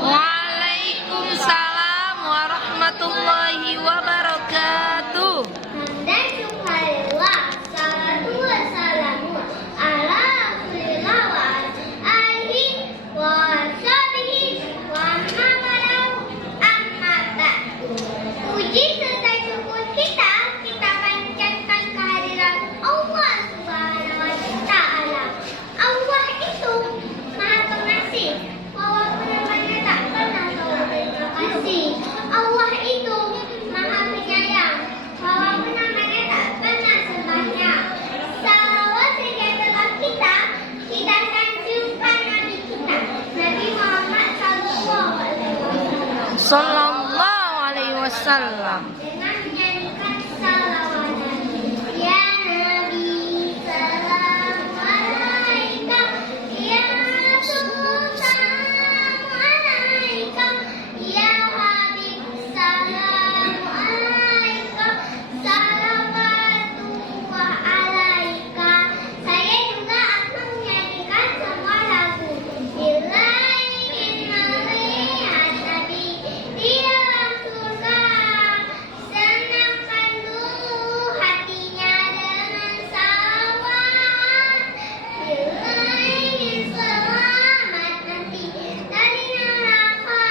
Waalaikumsalam warahmatullahi wabarakatuh. Dan syukurillah, salatu wassalamu ala rasulillah wa alihi wa sahbihi wa man walahu amma ba'du. Puji serta syukur kita panjatkan kehadiran Allah Subhanahu wa Ta'ala. Allah itu Maha Pengasih, walaupun namanya tak pernah tahu terima kasih. Allah itu Maha Penyayang, walaupun namanya tak pernah sebahnya. Salawat sejahtera kita sanjungkan Nabi kita, Nabi Muhammad Sallallahu alaihi wasallam. dengan menyanyikan salawat. Ya Nabi, salam alaika. Ya Rasul, salam alaika. Ya Habib, salam alaika. Salawatullah alaika. Saya juga akan menyanyikan semua lagu. Bila ingin melihat Nabi di dalam surga, senangkan dulu hatinya dengan salawat. Bila ingin selamat nanti dari neraka,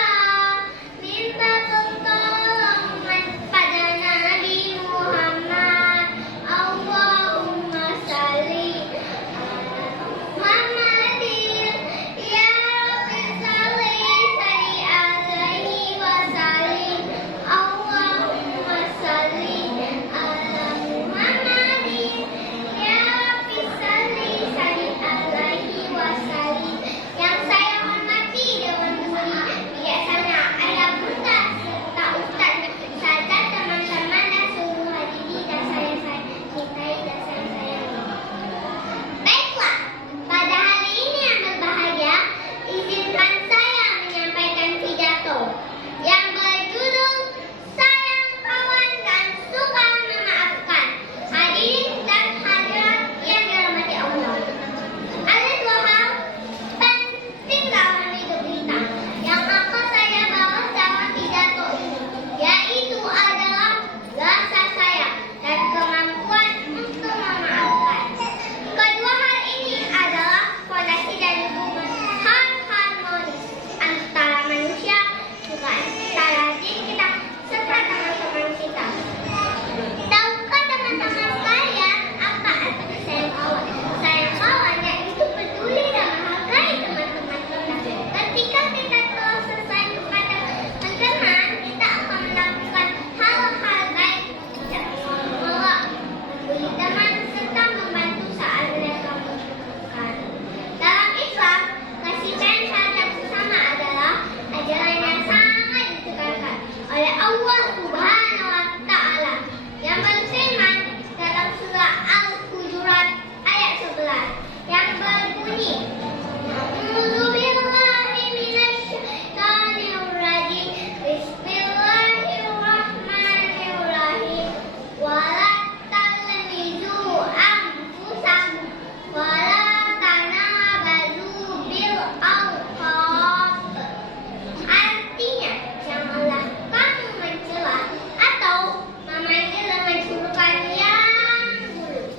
minta pertolongan pada Nabi Muhammad. Allahumma salli Muhammadin, ya Rabbi salli alaihi wa sallim. Allahumma salli ala Muhammadin, ya Rabbi salli alaihi wa sallim. Yang saya hormati Dewan Juri, bijaksana ayah bunda serta ustaz, sahabat, teman-teman dan seluruh hadirin yang saya cintai dan saya sayangi. Baiklah, pada hari ini yang berbahagia, izinkan saya menyampaikan pidato yang berjudul Sayang Kawan dan Suka Memaafkan. Hadirin dan hadirat yang dirahmati Allah. Ada dua hal penting dalam hidup kita yang akan saya bahas dalam pidato ini, yaitu adalah rasa sayang dan kemampuan untuk memaafkan. Kedua hal ini adalah fondasi dan hubungan harmonis antara manusia, juga antara diri kita serta teman-teman kita. Tahukah teman-teman sekalian apa arti sayang kawan? Sayang kawan yaitu peduli dan menghargai teman-teman kita. Ketika kita telah selesai kepada teman, kita akan melakukan hal-hal baik yang menolak, memberi teman serta membantu saat mereka membutuhkan. Dalam Islam, kasih sayang terhadap sesama adalah ajaran yang sangat ditekankan oleh Allah Subhanahu wa Ta'ala yang berfirman dalam surah Al-Hujurat ayat 11 yang berbunyi, A'udzubillahi minasyaitonir rajim. Bismillahirrahmanirrahim. Wala talmizu anfusakum wala tanabazu bil alqab. Artinya, janganlah kamu mencela atau memanggil dengan julukan yang buruk.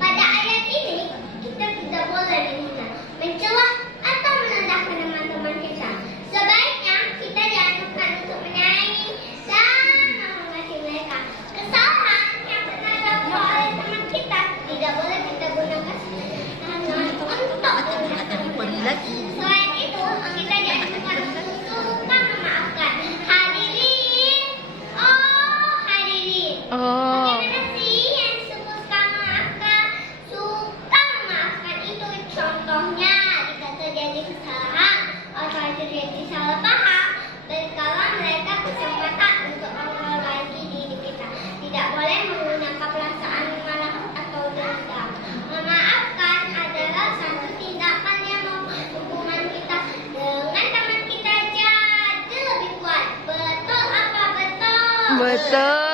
Pada ayat ini, kita tidak boleh menghina, mencela atau merendahkan teman-teman kita. Sebaiknya kita dianjurkan untuk menyayangi dan mengasihi mereka. Kesalahan yang pernah dilakukan oleh teman kita tidak boleh kita gunakan untuk menghina. Selain itu, kita dianjurkan untuk suka memaafkan. Hadirin, hadirin. Bagaimana sih yang disebut suka memaafkan? Suka memaafkan itu contohnya jika terjadi kesalahan atau terjadi salah paham, berikanlah mereka kesempatan untuk memperbaiki diri kita. Tidak boleh menggunakan perasaan marah atau dendam. Memaafkan adalah satu tindakan yang membuat hubungan kita dengan teman kita jadi lebih kuat. Betul apa betul? Betul.